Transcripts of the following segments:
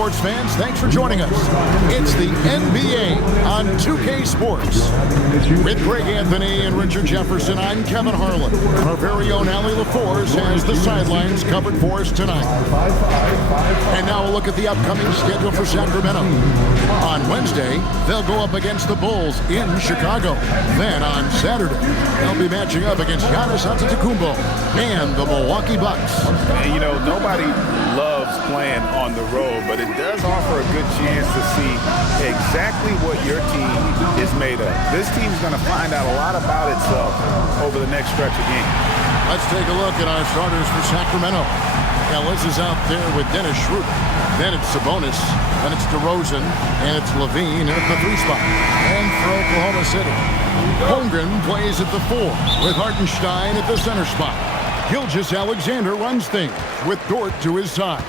sports fans, thanks for joining us. It's the NBA on 2K Sports. With Greg Anthony and Richard Jefferson, I'm Kevin Harlan. Our very own Allie LaForce has the sidelines covered for us tonight. And now a look at the upcoming schedule for Sacramento. On Wednesday, they'll go up against the Bulls in Chicago. Then on Saturday, they'll be matching up against Giannis Antetokounmpo and the Milwaukee Bucks. And you know, nobody loves playing on the road, but it does offer a good chance to see exactly what your team is made of. This team's going to find out a lot about itself over the next stretch of games. Let's take a look at our starters for Sacramento. Ellis is out there with Dennis Schroeder. Then it's Sabonis. Then it's DeRozan. And it's Levine at the 3 spot. And for Oklahoma City, Holmgren plays at the 4 with Hartenstein at the center spot. Gilgeous-Alexander runs things with Dort to his side.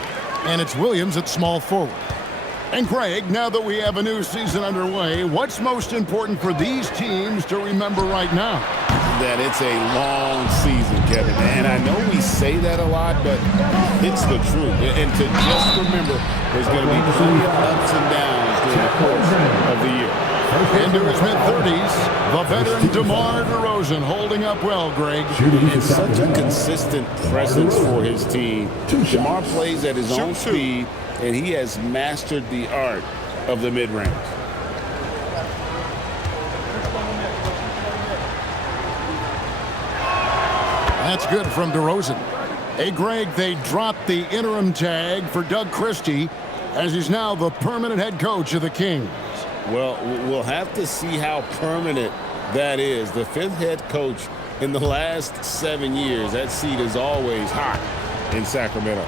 And it's Williams at small forward. And Greg, now that we have a new season underway, what's most important for these teams to remember right now? That it's a long season, Kevin. And I know we say that a lot, but it's the truth. And to just remember, there's going to be plenty of ups and downs during the course of the year. Into his mid-30s, the veteran DeMar DeRozan holding up well, Greg. It's such a consistent presence for his team. DeMar plays at his own speed, and he has mastered the art of the mid-range. That's good from DeRozan. Hey, Greg, they dropped the interim tag for Doug Christie as he's now the permanent head coach of the Kings. Well, we'll have to see how permanent that is. The 5th head coach in the last 7 years. That seat is always hot in Sacramento.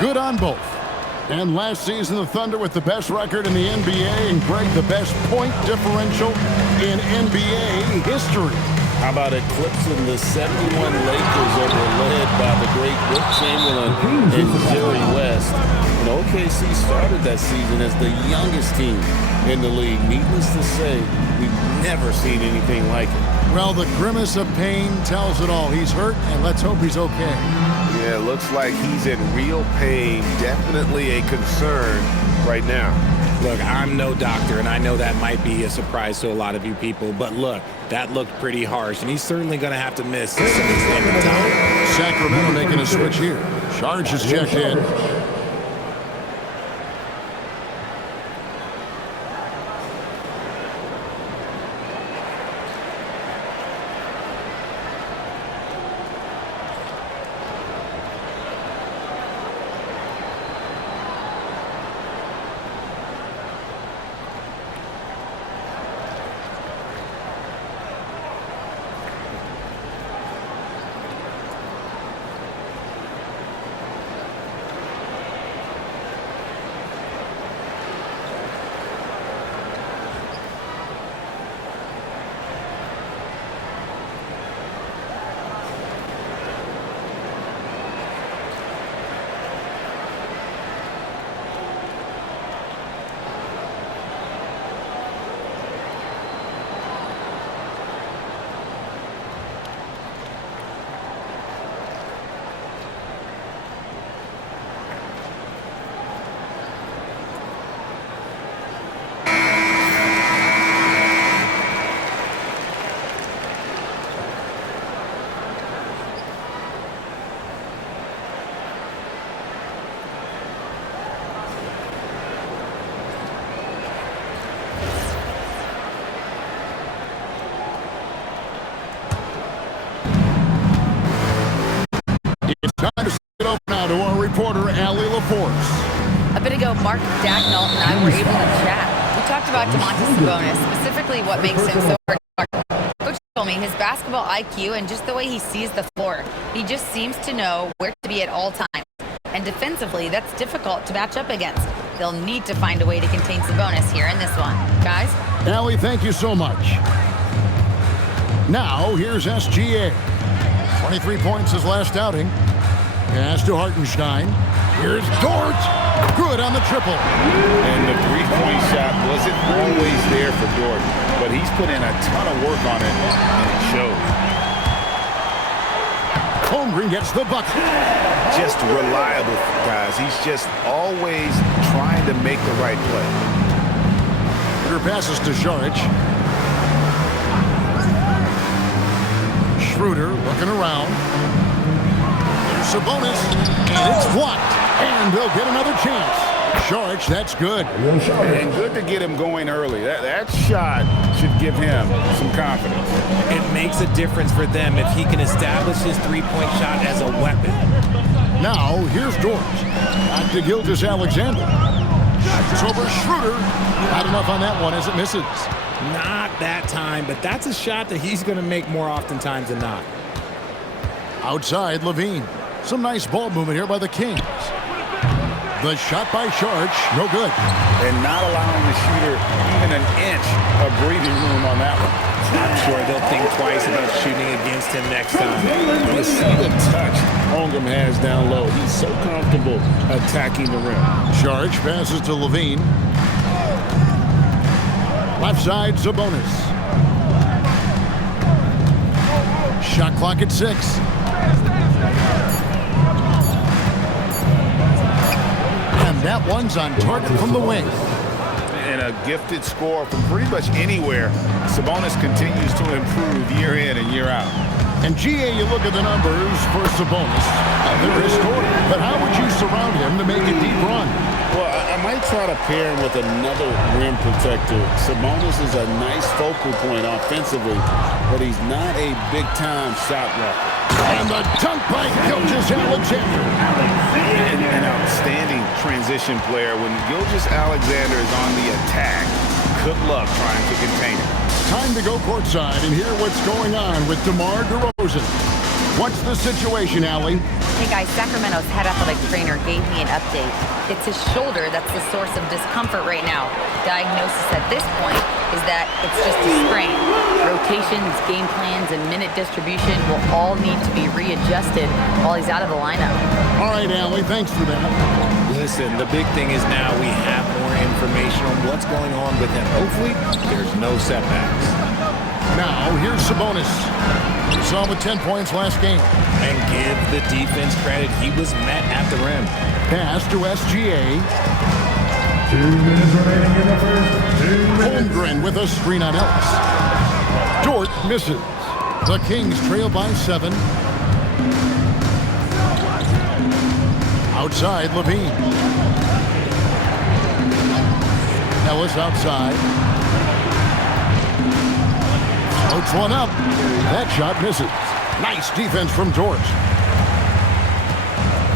Good on both. And last season, the Thunder with the best record in the NBA, and Greg, the best point differential in NBA history. How about eclipsing the 71 Lakers that were led by the great Wilt Chamberlain and Jerry West? And OKC started that season as the youngest team in the league. Needless to say, we've never seen anything like it. Well, the grimace of pain tells it all. He's hurt, and let's hope he's okay. Yeah, it looks like he's in real pain. Definitely a concern right now. Look, I'm no doctor, and I know that might be a surprise to a lot of you people, but look, that looked pretty harsh, and he's certainly going to have to miss some extended time. Sacramento making a switch here. Charge is checked in. Time to sit over now to our reporter, Allie LaForce. A bit ago, Mark Dagnall and I were able to chat. We talked about Domantas Sabonis, specifically what makes him so hard to guard. Coach told me his basketball IQ and just the way he sees the floor. He just seems to know where to be at all times. And defensively, that's difficult to match up against. They'll need to find a way to contain Sabonis here in this one. Guys? Allie, thank you so much. Now, here's SGA. 23 points his last outing. Pass to Hartenstein. Here's Dort. Good on the triple. And the three-point shot wasn't always there for Dort, but he's put in a ton of work on it, and it shows. Holmgren gets the bucket. Just reliable, guys. He's just always trying to make the right play. Schroeder passes to Saric. Schroeder looking around. There's Sabonis, and it's blocked. And they'll get another chance. Saric, that's good. And good to get him going early. That shot should give him some confidence. It makes a difference for them if he can establish his three-point shot as a weapon. Now, here's Dort. Back to Gilgeous-Alexander. It's over Schroeder. Not enough on that one as it misses. Not that time, but that's a shot that he's going to make more oftentimes than not. Outside, Levine. Some nice ball movement here by the Kings. The shot by Saric, no good. And not allowing the shooter even an inch of breathing room on that one. I'm sure they'll think twice about shooting against him next time. You see the touch Holmgren has down low. He's so comfortable attacking the rim. Saric passes to Levine. Left side, Sabonis. Shot clock at 6. And that one's on target from the wing. And a gifted scorer from pretty much anywhere. Sabonis continues to improve year in and year out. And GA, you look at the numbers for Sabonis. They're historic. But how would you surround him to make a deep run? Well, I might try to pair him with another rim protector. Sabonis is a nice focal point offensively, but he's not a big-time shot blocker. And the dunk by Gilgeous-Alexander. An outstanding transition player. When Gilgeous-Alexander is on the attack, good luck trying to contain him. Time to go courtside and hear what's going on with DeMar DeRozan. What's the situation, Allie? Hey guys, Sacramento's head athletic trainer gave me an update. It's his shoulder that's the source of discomfort right now. Diagnosis at this point is that it's just a sprain. Rotations, game plans, and minute distribution will all need to be readjusted while he's out of the lineup. All right, Allie, thanks for that. Listen, the big thing is now we have more information on what's going on with him. Hopefully, there's no setbacks. Now, here's Sabonis. We saw him with 10 points last game. And give the defense credit. He was met at the rim. Pass to SGA. 2 minutes remaining in the first. 2 minutes. Holmgren with a screen on Ellis. Dort misses. The Kings trail by 7. Outside, Levine. Ellis outside. Floats one up. That shot misses. Nice defense from Dort.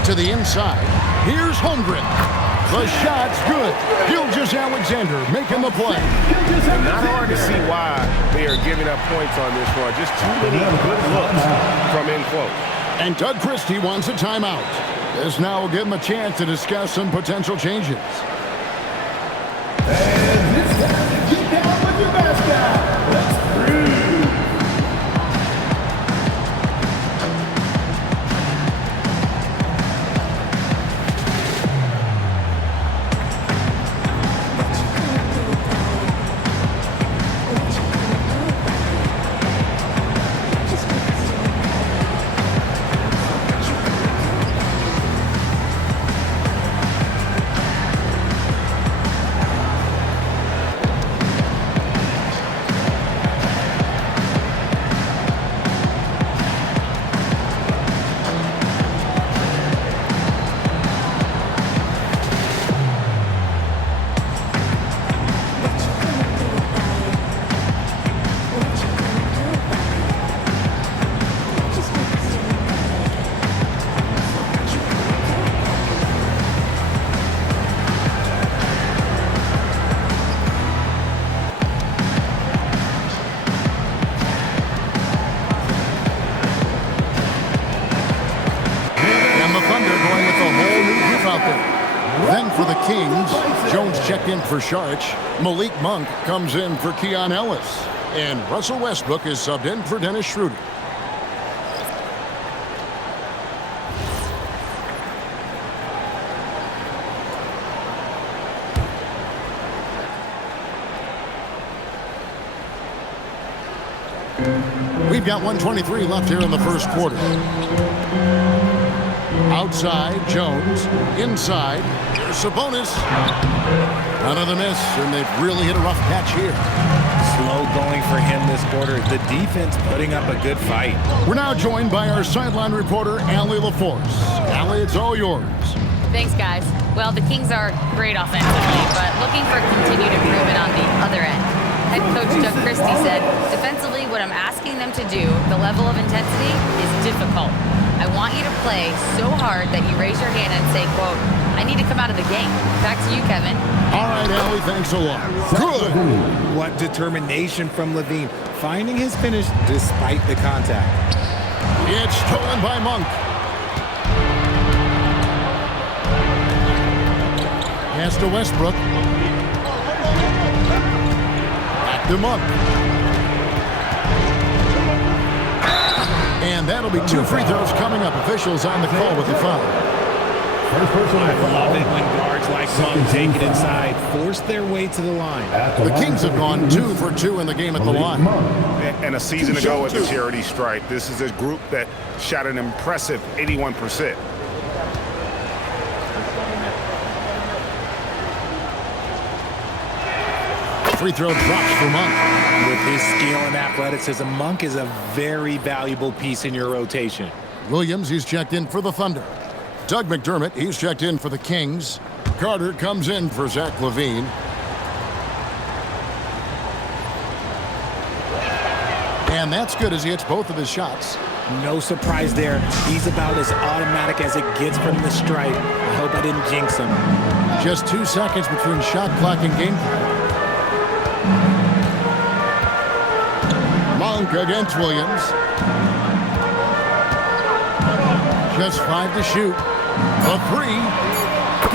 To the inside. Here's Holmgren. The shot's good. Gilgeous-Alexander making the play. Not hard to see why they are giving up points on this one. Just too many good looks from in close. And Doug Christie wants a timeout. This now will give him a chance to discuss some potential changes. And it's time to get down with your mascot. Let's breathe. Then for the Kings, Jones checked in for Saric. Malik Monk comes in for Keon Ellis. And Russell Westbrook is subbed in for Dennis Schroeder. We've got 1:23 left here in the first quarter. Outside, Jones. Inside, here's Sabonis. Another miss, and they've really hit a rough patch here. Slow going for him this quarter. The defense putting up a good fight. We're now joined by our sideline reporter, Allie LaForce. Allie, it's all yours. Thanks, guys. Well, the Kings are great offensively, but looking for continued improvement on the other end. Head coach Doug Christie said, defensively, what I'm asking them to do, the level of intensity, is difficult. I want you to play so hard that you raise your hand and say, quote, I need to come out of the game. Back to you, Kevin. All right, Allie, thanks a lot. Good. What determination from Levine, finding his finish despite the contact. It's stolen by Monk. Pass to Westbrook. Back to Monk. And that'll be 2 free throws coming up. Officials on the call with the foul. I love it when guards like Monk take it inside, force their way to the line. The Kings have gone 2 for 2 in the game at the line. And a season ago at the charity stripe, this is a group that shot an impressive 81%. Free throw drops for Monk. With his skill and athleticism, Monk is a very valuable piece in your rotation. Williams, he's checked in for the Thunder. Doug McDermott, he's checked in for the Kings. Carter comes in for Zach LaVine. And that's good as he hits both of his shots. No surprise there. He's about as automatic as it gets from the stripe. I hope I didn't jinx him. Just 2 seconds between shot clock and game clock. Monk against Williams. Just 5 to shoot. A 3.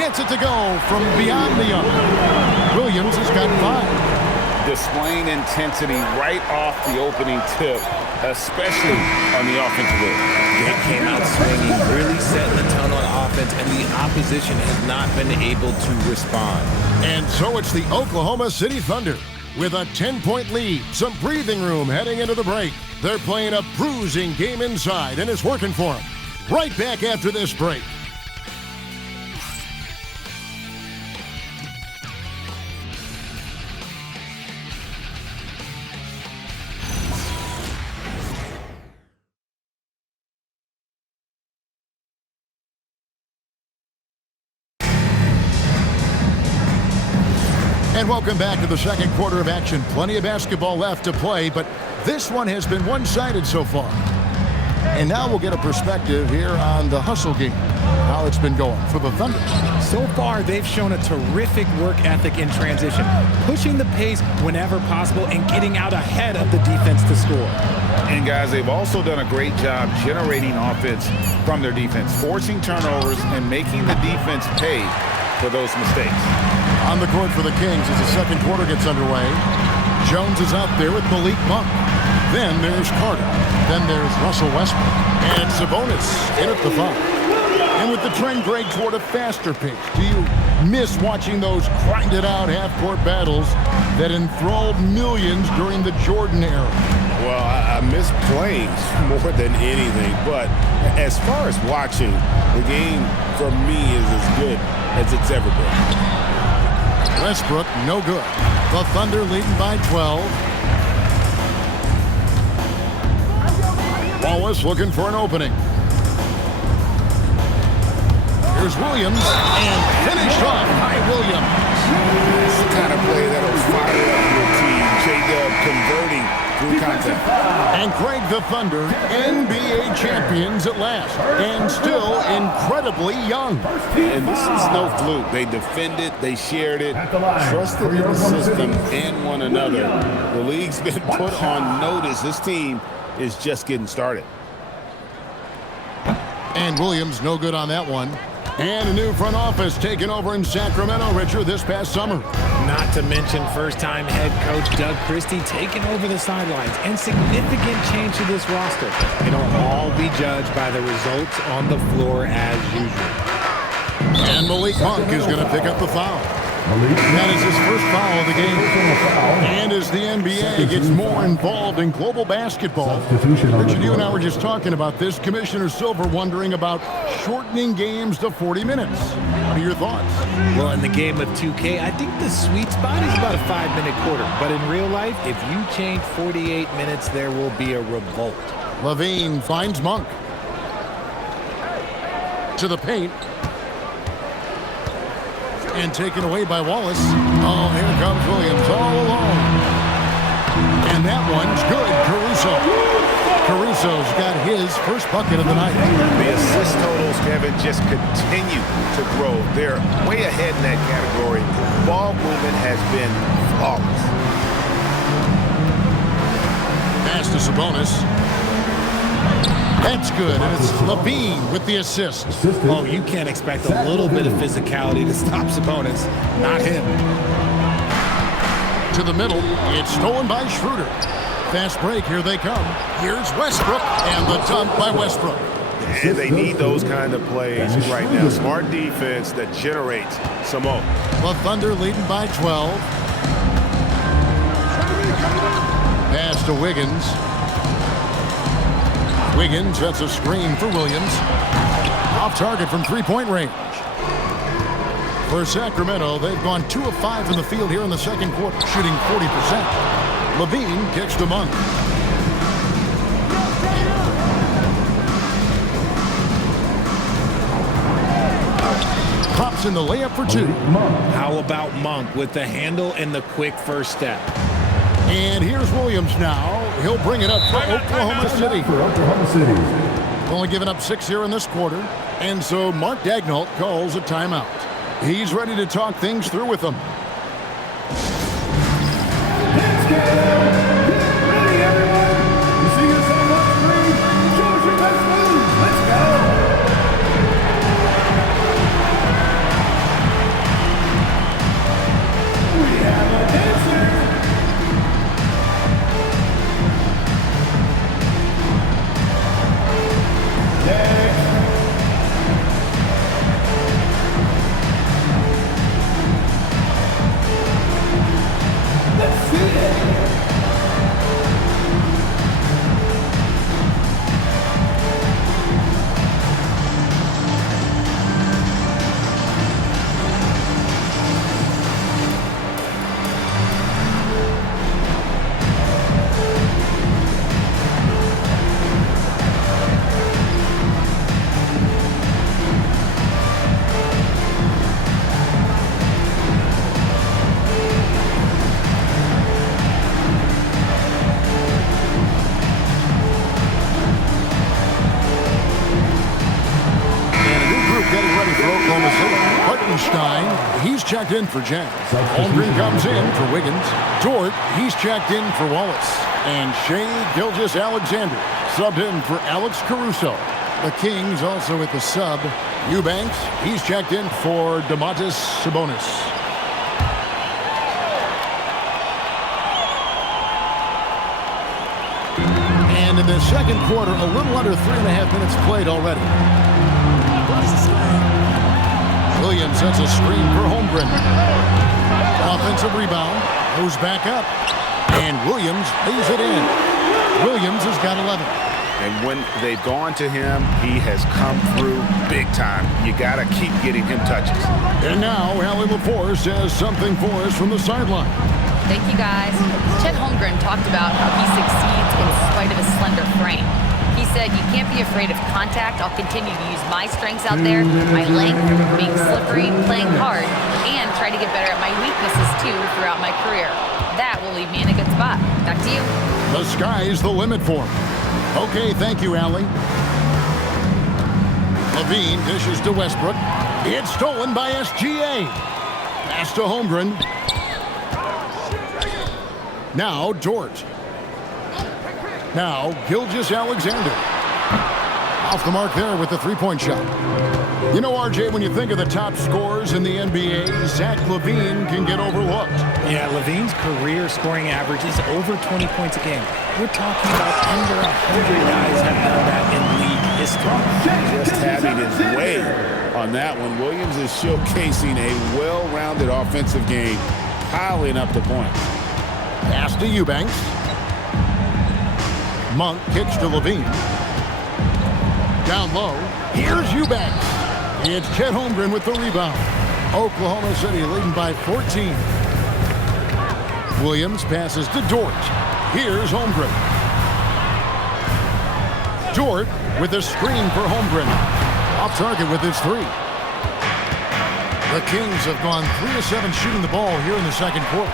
Gets it to go from beyond the arc. Williams has got 5. Displaying intensity right off the opening tip, especially on the offensive end. They came out swinging, really setting the tone on offense, and the opposition has not been able to respond. And so it's the Oklahoma City Thunder with a 10-point lead, some breathing room heading into the break. They're playing a bruising game inside, and it's working for them. Right back after this break. And welcome back to the second quarter of action. Plenty of basketball left to play, but this one has been one-sided so far. And now we'll get a perspective here on the hustle game, how it's been going for the Thunder. So far, they've shown a terrific work ethic in transition, pushing the pace whenever possible and getting out ahead of the defense to score. And guys, they've also done a great job generating offense from their defense, forcing turnovers and making the defense pay for those mistakes. On the court for the Kings as the second quarter gets underway. Jones is out there with Malik Monk. Then there's Carter. Then there's Russell Westbrook. And Sabonis in at the foul. And with the trend grade toward a faster pace, do you miss watching those grinded-out half-court battles that enthralled millions during the Jordan era? Well, I miss playing more than anything, but as far as watching, the game for me is as good as it's ever been. Westbrook, no good. The Thunder leading by 12. Wallace looking for an opening. Here's Williams, and finished off by Williams. It's the kind of play that'll fire up your team. J-Dub converting through contact. And Greg, the Thunder, NBA champions at last, and still incredibly young. And this is no fluke. They defended, they shared it, trusted in the system and one another. The league's been put on notice. This team is just getting started. And Williams, no good on that one. And a new front office taken over in Sacramento, Richard, this past summer. Not to mention first-time head coach Doug Christie taking over the sidelines, and significant change to this roster. It'll all be judged by the results on the floor as usual. And Malik Monk is going to pick up the foul. That is his first foul of the game. And as the NBA gets more involved in global basketball, Richard, you and I were just talking about this. Commissioner Silver wondering about shortening games to 40 minutes. What are your thoughts? Well, in the game of 2K, I think the sweet spot is about a 5-minute quarter. But in real life, if you change 48 minutes, there will be a revolt. Levine finds Monk. To the paint. And taken away by Wallace. Oh, here comes Williams all alone. And that one's good. Caruso's got his first bucket of the night. The assist totals, Kevin, just continue to grow. They're way ahead in that category. Ball movement has been flawless. Pass to Sabonis. That's good, and it's Levine with the assist. Oh, you can't expect a little bit of physicality to stop Sabonis. Not him. To the middle, it's stolen by Schroeder. Fast break, here they come. Here's Westbrook, and the dunk by Westbrook. And they need those kind of plays right now. Smart defense that generates some more. The Thunder leading by 12. Pass to Wiggins. Wiggins sets a screen for Williams. Off target from three-point range. For Sacramento, they've gone 2 of 5 from the field here in the second quarter, shooting 40%. Levine kicks to Monk. Pops in the layup for 2. How about Monk with the handle and the quick first step? And here's Williams now. He'll bring it up for Oklahoma City. Only given up 6 here in this quarter. And so Mark Daigneault calls a timeout. He's ready to talk things through with them. Let's get ready, everyone. You see yourself on the screen? Show us your best moves. Let's go. We have a dancer. Let's see it. He's checked in for Jazz. Holmgren comes in for Wiggins. Dort, he's checked in for Wallace. And Shai Gilgeous-Alexander subbed in for Alex Caruso. The Kings also with the sub. Eubanks, he's checked in for Domantas Sabonis. And in the second quarter, a little under 3.5 minutes played already. Williams sets a screen for Holmgren. Offensive rebound. Goes back up. And Williams lays it in. Williams has got 11. And when they've gone to him, he has come through big time. You got to keep getting him touches. And now, Allie LaForce has something for us from the sideline. Thank you, guys. Chet Holmgren talked about how he succeeds in spite of his slender frame. He said, you can't be afraid of contact. I'll continue to use my strengths out there, my length, being slippery, playing hard, and try to get better at my weaknesses, too, throughout my career. That will leave me in a good spot. Back to you. The sky's the limit for him. Okay, thank you, Allie. Levine dishes to Westbrook. It's stolen by SGA. Pass to Holmgren. Now Dort. Now Gilgeous-Alexander. Off the mark there with the three-point shot. You know, RJ, when you think of the top scorers in the NBA, Zach LaVine can get overlooked. Yeah, LaVine's career scoring average is over 20 points a game. We're talking about under 100 guys have done that in league history. Just having his way on that one. Williams is showcasing a well-rounded offensive game, piling up the points. Pass to Eubanks. Monk kicks to Levine. Down low. Here's Eubanks. It's Chet Holmgren with the rebound. Oklahoma City leading by 14. Williams passes to Dort. Here's Holmgren. Dort with a screen for Holmgren. Off target with his three. The Kings have gone 3 of 7 shooting the ball here in the second quarter.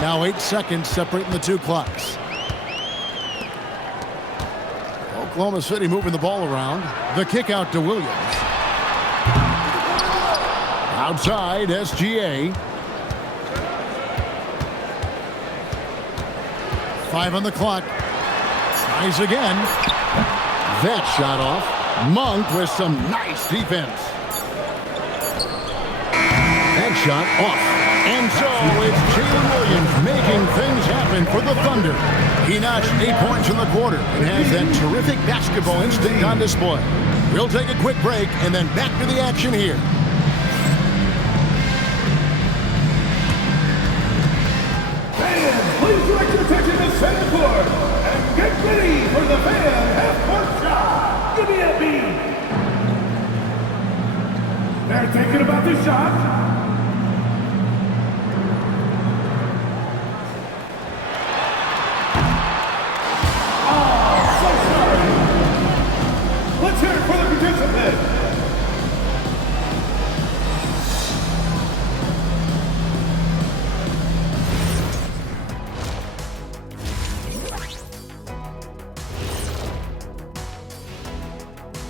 Now 8 seconds separating the two clocks. Oklahoma City moving the ball around. The kick out to Williams. Outside, SGA. 5 on the clock. Tries again. That shot off. Monk with some nice defense. That shot off. And so it's Jalen Williams making things happen for the Thunder. He notched 8 points in the quarter and has that terrific basketball instinct on display. We'll take a quick break and then back to the action here. Fans, please direct your attention to center court and get ready for the fan half-court shot. Give me a beat. They're thinking about the shot. Let's hear it for the participant.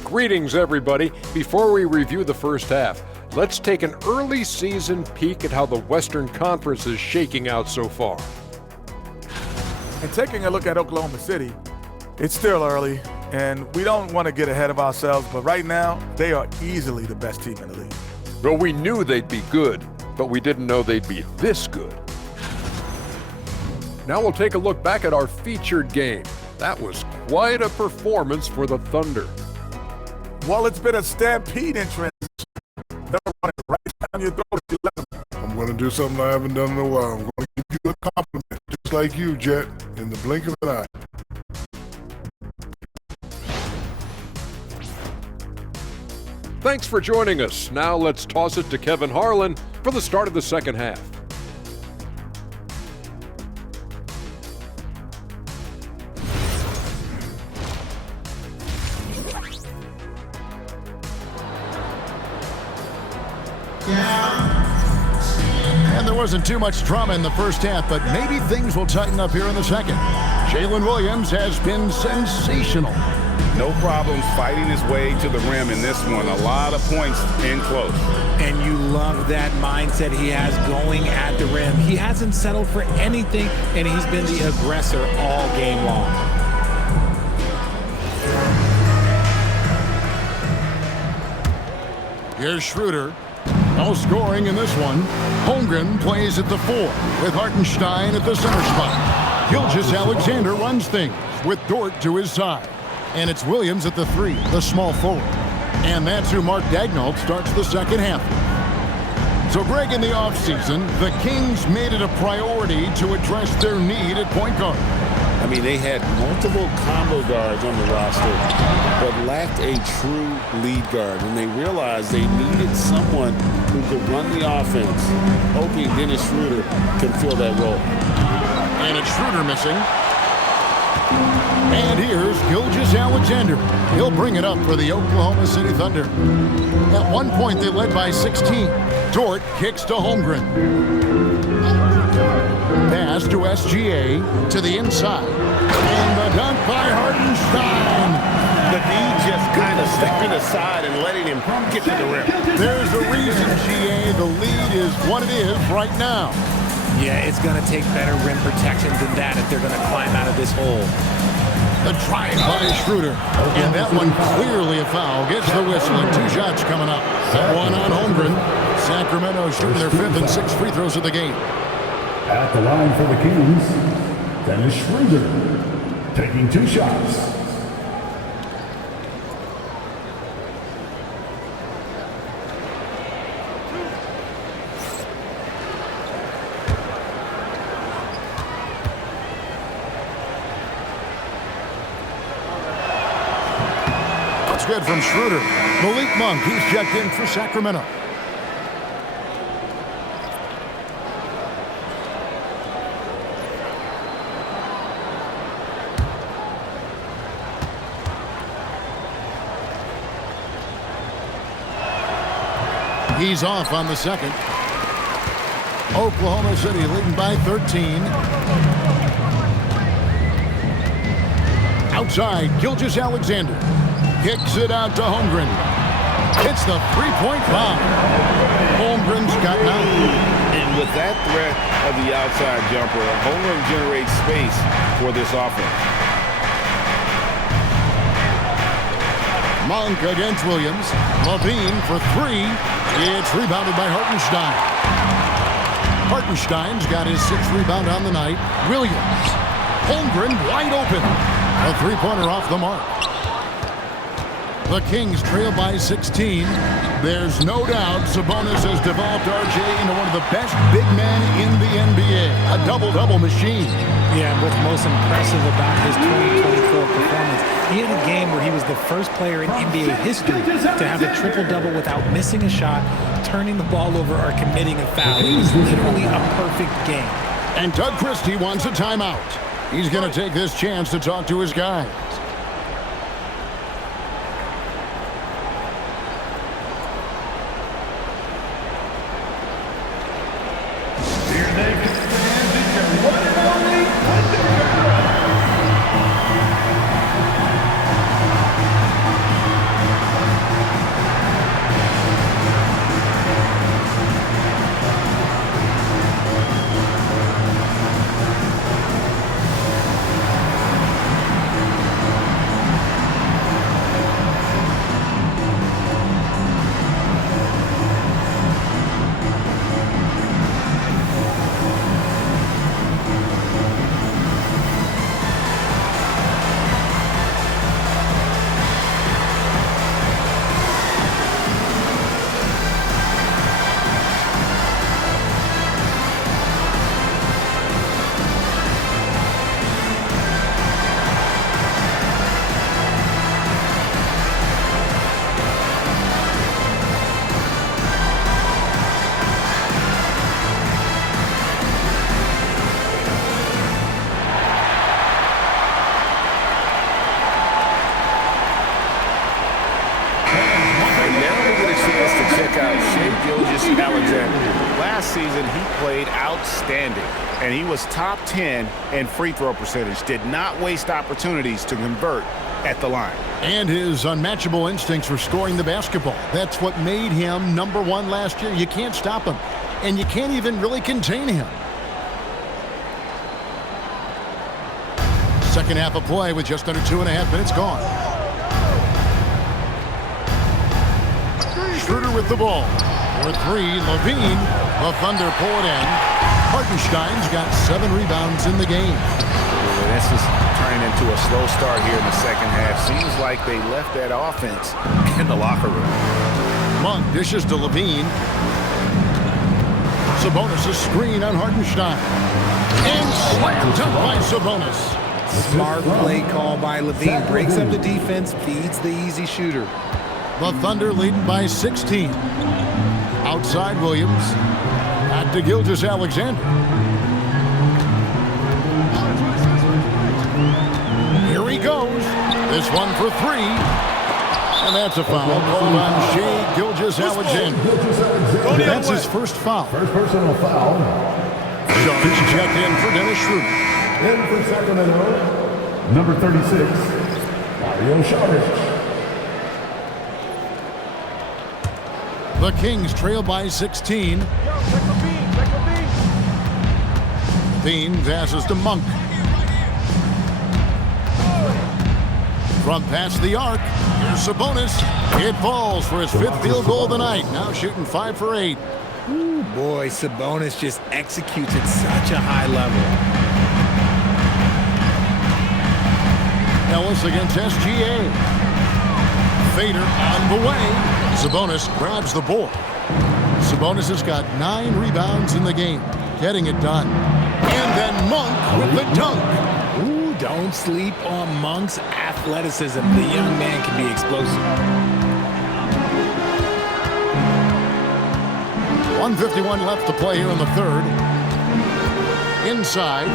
Greetings, everybody. Before we review the first half, let's take an early season peek at how the Western Conference is shaking out so far. And taking a look at Oklahoma City, it's still early, and we don't want to get ahead of ourselves, but right now, they are easily the best team in the league. Well, we knew they'd be good, but we didn't know they'd be this good. Now we'll take a look back at our featured game. That was quite a performance for the Thunder. Well, it's been a stampede in transition. They're running right down your throat if you let them. I'm going to do something I haven't done in a while. I'm going to give you a compliment, just like you, Jet, in the blink of an eye. Thanks for joining us. Now let's toss it to Kevin Harlan for the start of the second half. And there wasn't too much drama in the first half, but maybe things will tighten up here in the second. Jalen Williams has been sensational. No problems fighting his way to the rim in this one. A lot of points in close. And you love that mindset he has going at the rim. He hasn't settled for anything, and he's been the aggressor all game long. Here's Schroeder. No scoring in this one. Holmgren plays at the 4 with Hartenstein at the center spot. Gilgeous-Alexander runs things with Dort to his side. And it's Williams at the 3, the small forward. And that's who Mark Daigneault starts the second half. So, Greg, in the offseason, the Kings made it a priority to address their need at point guard. I mean, they had multiple combo guards on the roster, but lacked a true lead guard. And they realized they needed someone who could run the offense, hoping Dennis Schroeder can fill that role. And it's Schroeder missing. And here's Gilgeous-Alexander. He'll bring it up for the Oklahoma City Thunder. At one point, they led by 16. Dort kicks to Holmgren. Pass to SGA to the inside. And the dunk by Hartenstein. The D just kind of stepping aside and letting him get to the rim. There's a reason, GA. The lead is what it is right now. Yeah, it's going to take better rim protection than that if they're going to climb out of this hole. The drive by Schroeder. And that one clearly a foul. Gets the whistle and 2 shots coming up. One on Holmgren. Sacramento shooting their 5th and 6th free throws of the game. At the line for the Kings, Dennis Schroeder, taking 2 shots. good from Schroeder. Malik Monk, he's checked in for Sacramento. He's off on the second. Oklahoma City leading by 13. Outside, Gilgeous-Alexander kicks it out to Holmgren. Hits the three-point bomb. Holmgren's got 9. And with that threat of the outside jumper, Holmgren generates space for this offense. Monk against Williams. Levine for 3. It's rebounded by Hartenstein. Hartenstein's got his 6th rebound on the night. Williams. Holmgren wide open. A three-pointer off the mark. The Kings trail by 16. There's no doubt Sabonis has developed RJ into one of the best big men in the NBA. A double-double machine. Yeah, and what's most impressive about his 2024 performance, he had a game where he was the first player in NBA history to have a triple-double without missing a shot, turning the ball over, or committing a foul. It was literally a perfect game. And Doug Christie wants a timeout. He's going to take this chance to talk to his guys. Last season, he played outstanding, and he was top 10 in free throw percentage. Did not waste opportunities to convert at the line. And his unmatchable instincts for scoring the basketball. That's what made him #1 last year. You can't stop him, and you can't even really contain him. Second half of play with just under 2.5 minutes gone. Schroeder with the ball. For 3, Levine. The Thunder pull it in. Hartenstein's got 7 rebounds in the game. This is turning into a slow start here in the second half. Seems like they left that offense in the locker room. Monk dishes to Levine. Sabonis' screen on Hartenstein. And slammed up by Sabonis. Smart play call by Levine. Breaks up the defense, feeds the easy shooter. The Thunder leading by 16. Outside Williams. Back to Gilgeous-Alexander. Here he goes. This one for 3. And that's a foul called on Shai Gilgeous-Alexander. That's his first foul. First personal foul. Jones checked in for Dennis Schroeder. In for Sacramento, number 36, Mario Saric. The Kings trail by 16. Bean passes to Monk. From past the arc, here's Sabonis. It falls for his 5th field goal of the night. Now shooting 5 for 8. Ooh, boy, Sabonis just executes at such a high level. Ellis against SGA. Fader on the way. Sabonis grabs the board. Sabonis has got 9 rebounds in the game, getting it done. And then Monk with the dunk. Ooh, Don't sleep on Monk's athleticism. The young man can be explosive. 1:51 left to play here in the third. Inside.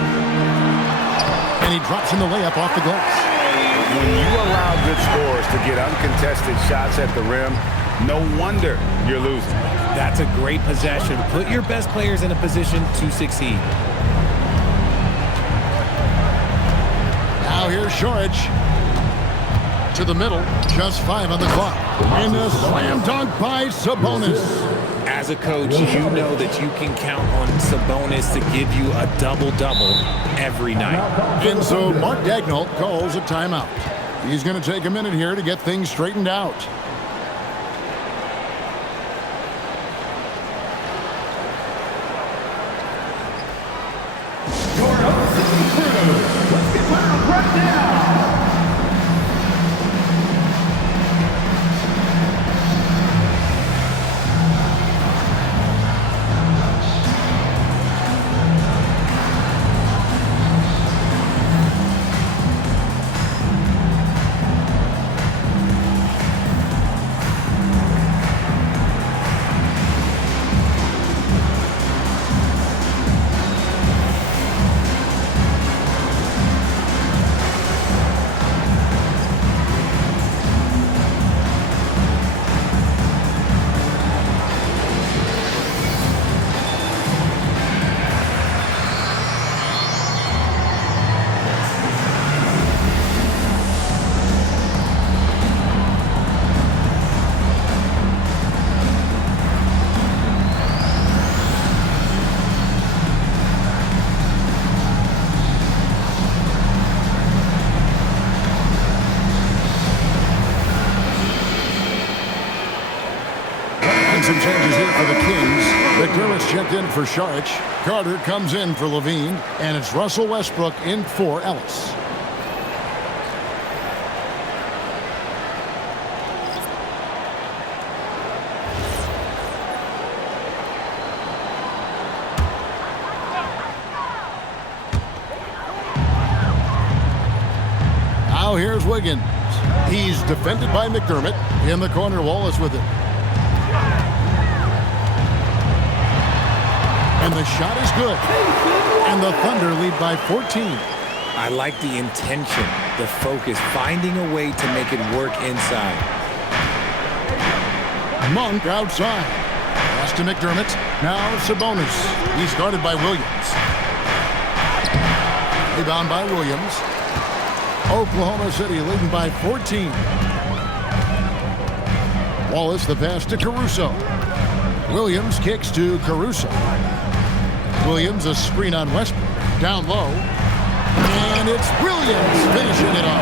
And he drops in the layup off the glass. When you allow good scorers to get uncontested shots at the rim, no wonder you're losing. That's a great possession. Put your best players in a position to succeed. Now here's Shorich. To the middle, just 5 on the clock. And a slam dunk by Sabonis. As a coach, you know that you can count on Sabonis to give you a double-double every night. And so Mark Daigneault calls a timeout. He's going to take a minute here to get things straightened out. Let's get loud right now. Some changes here for the Kings. McDermott's checked in for Sharic. Carter comes in for Levine. And it's Russell Westbrook in for Ellis. Now here's Wiggins. He's defended by McDermott. In the corner, Wallace with it. And the shot is good. And the Thunder lead by 14. I like the intention, the focus, finding a way to make it work inside. Monk outside. Pass to McDermott. Now Sabonis. He's guarded by Williams. Rebound by Williams. Oklahoma City leading by 14. Wallace the pass to Caruso. Williams kicks to Caruso. Williams a screen on Westbrook. Down low. And it's Williams finishing it off.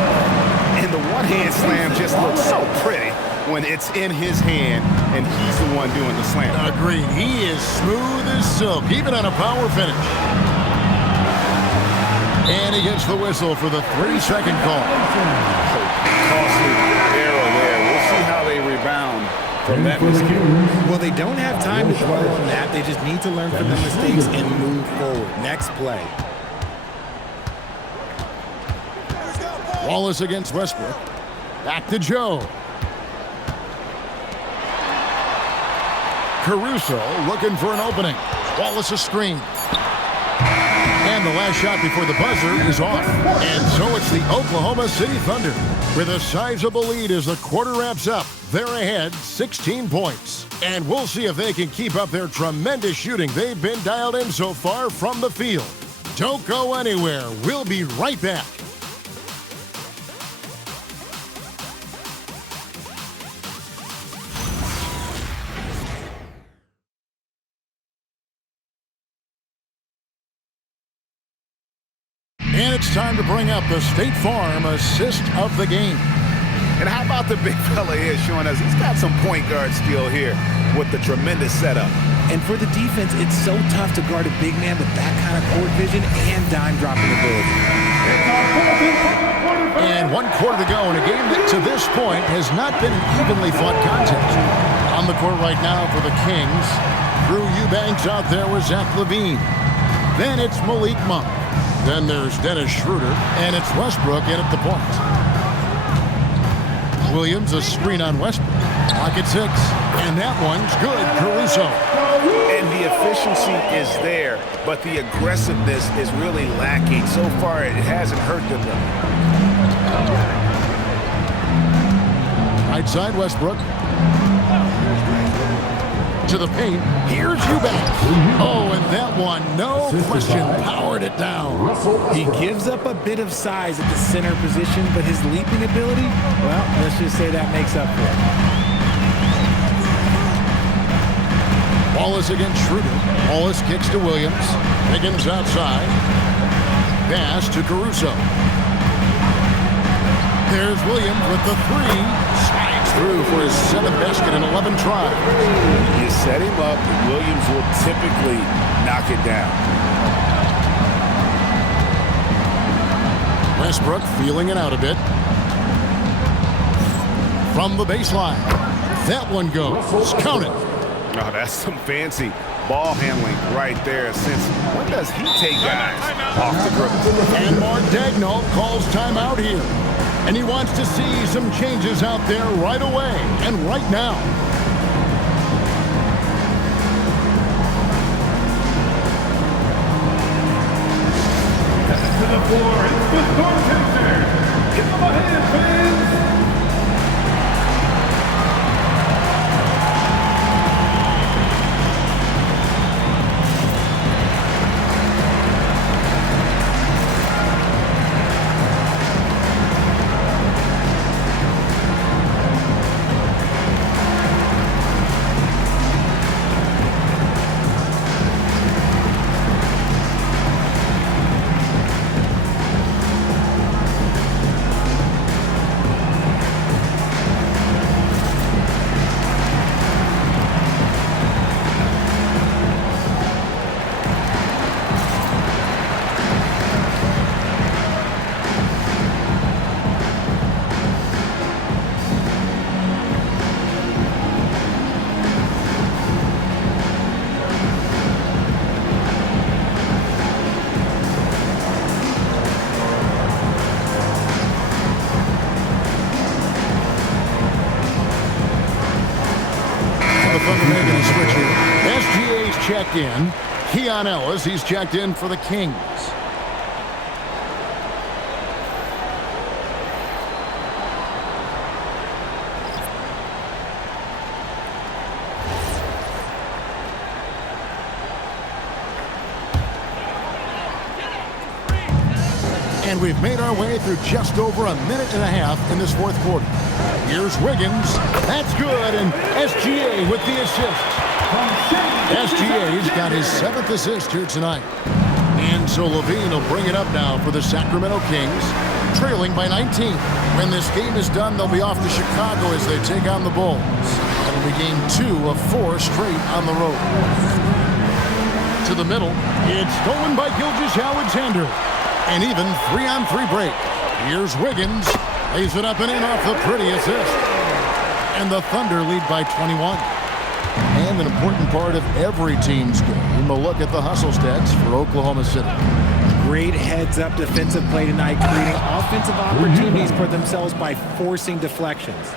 And the one-hand slam just looks so pretty when it's in his hand and he's the one doing the slam. Agreed. He is smooth as silk, even on a power finish. And he gets the whistle for the 3-second call. Costly error there. We'll see how they rebound from that mistake. Well, they don't have time to dwell on that. They just need to learn from the mistakes and move forward. Next play. Wallace against Westbrook. Back to Joe. Caruso looking for an opening. Wallace a screen. And the last shot before the buzzer is off. And so it's the Oklahoma City Thunder with a sizable lead as the quarter wraps up. They're ahead 16 points. And we'll see if they can keep up their tremendous shooting they've been dialed in so far from the field. Don't go anywhere. We'll be right back. And it's time to bring up the State Farm assist of the game. And how about the big fella here showing us he's got some point guard skill here with the tremendous setup. And for the defense, it's so tough to guard a big man with that kind of court vision and dime dropping ability. And 1 quarter to go in a game that to this point has not been an evenly fought contest. On the court right now for the Kings, Drew Eubanks out there with Zach LaVine. Then it's Malik Monk. Then there's Dennis Schroeder, and it's Westbrook in at the point. Williams, a screen on Westbrook. Pocket 6, and that one's good. Caruso. And the efficiency is there, but the aggressiveness is really lacking. So far, it hasn't hurt them, though. Right side, Westbrook. To the paint. Here's Eubanks. Oh, and that one, no question, powered it down. He gives up a bit of size at the center position, but his leaping ability, well, let's just say that makes up for it. Wallace against Schroeder. Wallace kicks to Williams. Higgins outside. Pass to Caruso. There's Williams with the 3. Slides through for his 7th basket in 11 tries. You set him up, and Williams will typically knock it down. Westbrook feeling it out a bit. From the baseline. That one goes. Count it. Oh, that's some fancy ball handling right there. Since when does he take guys off the dribble? And Mark Daigneault calls timeout here. And he wants to see some changes out there right away and right now. To the floor, it's the score chaser. Give them a hand, fans. Checked in. Keon Ellis, he's checked in for the Kings. And we've made our way through just over a minute and a half in this 4th quarter. Here's Wiggins. That's good, and SGA with the assist. SGA's got his 7th assist here tonight. And so Levine will bring it up now for the Sacramento Kings, trailing by 19. When this game is done, they'll be off to Chicago as they take on the Bulls. That'll be game 2 of 4 straight on the road. To the middle, it's stolen by Gilgeous-Alexander. An even 3-on-3 break. Here's Wiggins. Lays it up and in off the pretty assist. And the Thunder lead by 21. And an important part of every team's game, a look at the hustle stats for Oklahoma City. Great heads-up defensive play tonight, creating offensive opportunities for themselves by forcing deflections.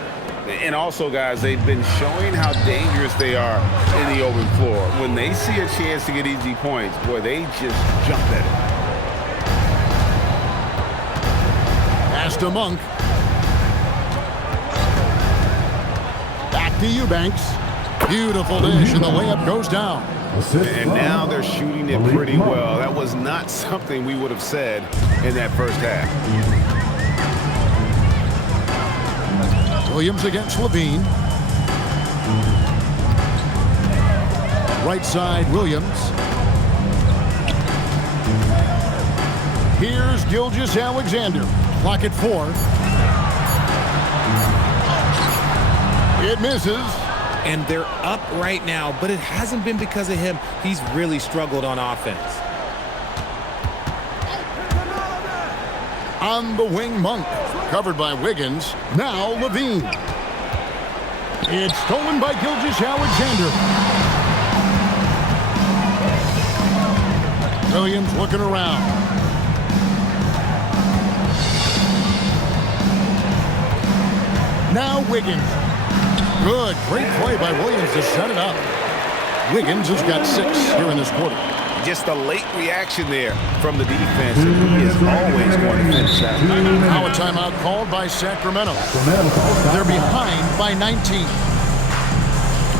And also, guys, they've been showing how dangerous they are in the open floor. When they see a chance to get easy points, boy, they just jump at it. Pass to Monk. Back to Eubanks. Beautiful dish, and the layup goes down. And now they're shooting it pretty well. That was not something we would have said in that first half. Williams against Levine. Right side, Williams. Here's Gilgeous-Alexander. Clock at 4. It misses. And they're up right now, but it hasn't been because of him. He's really struggled on offense. On the wing, Monk. Covered by Wiggins. Now Levine. It's stolen by Gilgeous-Alexander. Williams looking around. Now Wiggins. Good, great play by Williams to set it up. Wiggins has got 6 here in this quarter. Just a late reaction there from the defense, and he is always going to finish that. Now a timeout called by Sacramento. They're behind by 19.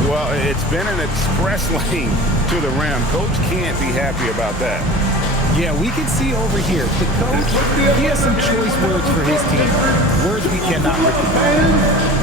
Well, it's been an express lane to the rim. Coach can't be happy about that. Yeah, we can see over here. The coach, he has some choice words for his team. Words we cannot repeat.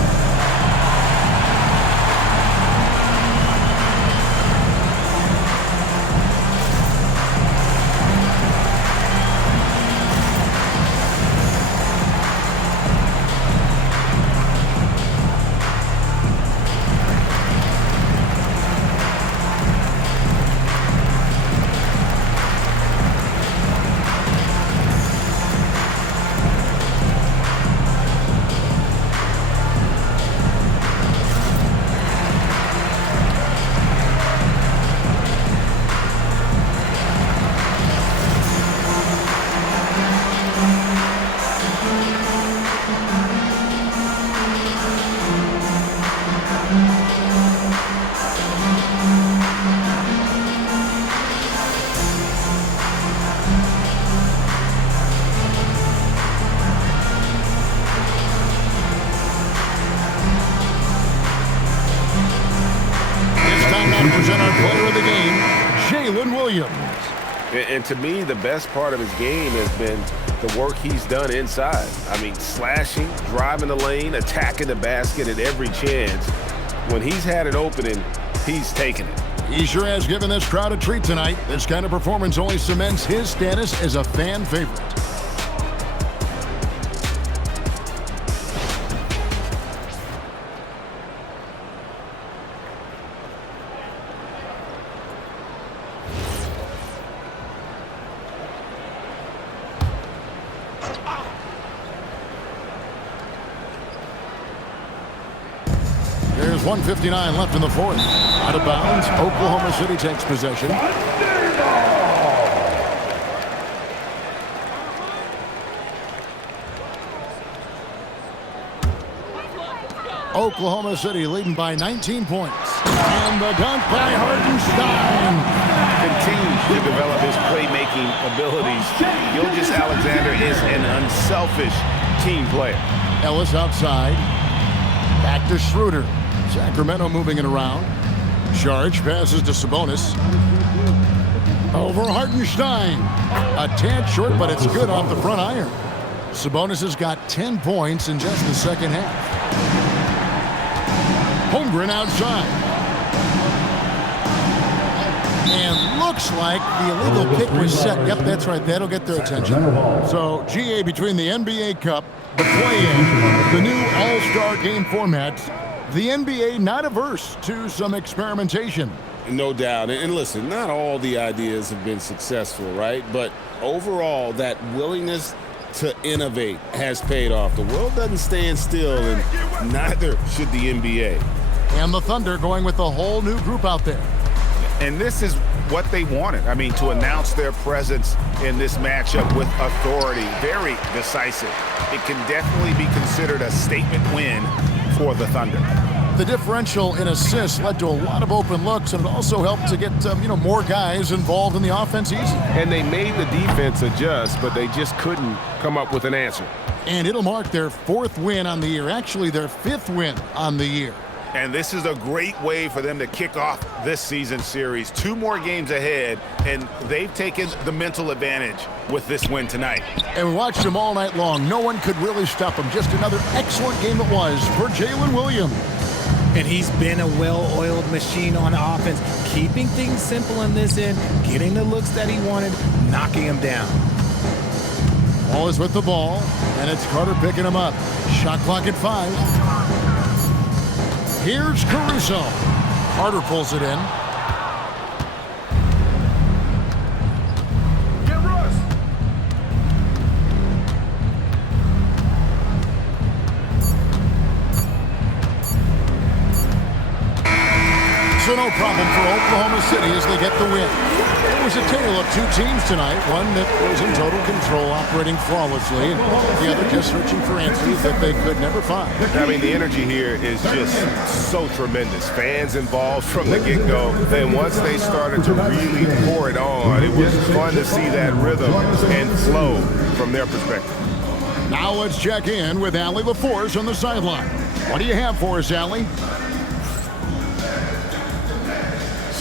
Present our player of the game, Jalen Williams. And to me, the best part of his game has been the work he's done inside. I mean, slashing, driving the lane, attacking the basket at every chance. When he's had an opening, he's taken it. He sure has given this crowd a treat tonight. This kind of performance only cements his status as a fan favorite. There's 1:59 left in the fourth. Out of bounds, Oklahoma City takes possession. Oklahoma City leading by 19 points. And the dunk by Hartenstein. Continues to develop his playmaking abilities. Gilgeous-Alexander is an unselfish team player. Ellis outside. Back to Schroeder. Sacramento moving it around. Charge passes to Sabonis. Over Hartenstein. A tad short, but it's good off the front iron. Sabonis has got 10 points in just the second half. Holmgren outside. And looks like the illegal kick was set. Yep, that's right. That'll get their attention. So, GA between the NBA Cup, the play-in, the new All-Star game format, the NBA not averse to some experimentation. No doubt. And listen, not all the ideas have been successful, right? But overall, that willingness to innovate has paid off. The world doesn't stand still, and neither should the NBA. And the Thunder going with a whole new group out there. And this is what they wanted. I mean, to announce their presence in this matchup with authority. Very decisive. It can definitely be considered a statement win for the Thunder. The differential in assists led to a lot of open looks, and it also helped to get more guys involved in the offense easy. And they made the defense adjust, but they just couldn't come up with an answer. And it'll mark their 4th win on the year, actually their 5th win on the year. And this is a great way for them to kick off this season series. 2 more games ahead, and they've taken the mental advantage with this win tonight. And we watched them all night long. No one could really stop them. Just another excellent game it was for Jalen Williams. And he's been a well-oiled machine on offense, keeping things simple in this end, getting the looks that he wanted, knocking him down. Ball is with the ball, and it's Carter picking him up. Shot clock at 5. Here's Caruso. Carter pulls it in. Get Russ. So no problem for Oklahoma City as they get the win. It was a tale of two teams tonight, one that was in total control, operating flawlessly, and the other just searching for answers that they could never find. I mean, the energy here is just so tremendous. Fans involved from the get-go. And once they started to really pour it on, it was fun to see that rhythm and flow from their perspective. Now let's check in with Allie LaForce on the sideline. What do you have for us, Allie?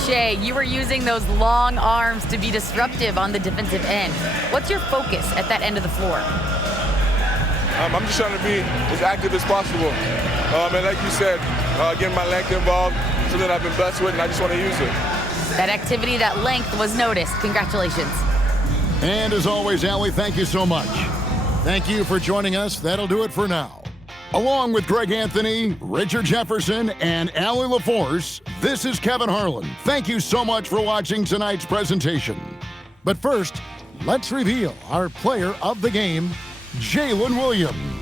Shea, you were using those long arms to be disruptive on the defensive end. What's your focus at that end of the floor? I'm just trying to be as active as possible. And like you said, getting my length involved, something I've been blessed with, and I just want to use it. That activity, that length was noticed. Congratulations. And as always, Allie, thank you so much. Thank you for joining us. That'll do it for now. Along with Greg Anthony, Richard Jefferson, and Allie LaForce, this is Kevin Harlan. Thank you so much for watching tonight's presentation. But first, let's reveal our player of the game, Jalen Williams.